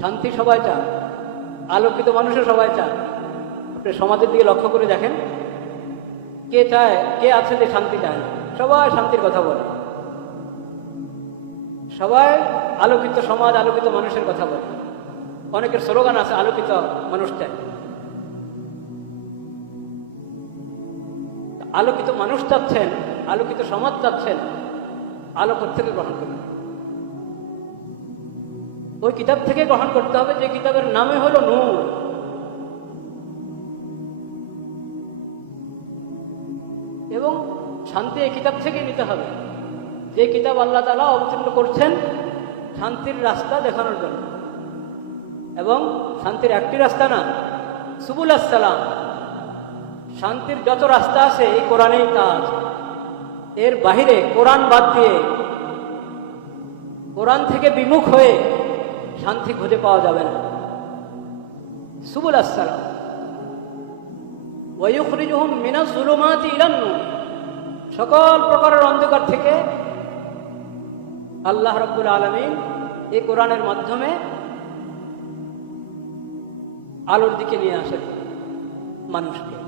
শান্তি সবাই চান আলোকিত মানুষও সবাই চান আপনি সমাজের দিকে লক্ষ্য করে দেখেন, কে চায়, কে আছে যে শান্তি চায় সবাই শান্তির কথা বলে। সবাই আলোকিত সমাজ, আলোকিত মানুষের কথা বলে। অনেকের স্লোগান আছে, আলোকিত মানুষ চায়। আলোকিত মানুষ চাচ্ছেন, আলোকিত সমাজ চাচ্ছেন আলো থেকে গ্রহণ করবেন ওই কিতাব থেকে গ্রহণ করতে হবে, যে কিতাবের নামে হলো নূর। এবং শান্তি এই কিতাব থেকে নিতে হবে। যে কিতাব আল্লাহ তালা অবতীর্ণ করছেন, শান্তির রাস্তা দেখানোর জন্য। এবং শান্তির একটি রাস্তা না, সুবুল আসসালাম। শান্তির যত রাস্তা আছে, এই কোরআনেই আছে। এর বাহিরে কোরআন বাদ দিয়ে কোরআন থেকে বিমুখ হয়ে শান্তি খুঁজে পাওয়া যাবে না। সুবুল আসসালাম। ওয়ুখরিজুহুম মিনাজ জুলুমাতি সকল প্রকারের অন্ধকার থেকে আল্লাহ রাব্বুল আলামিন এই কোরআনের মাধ্যমে আলোর দিকে নিয়ে আসেন মানুষকে।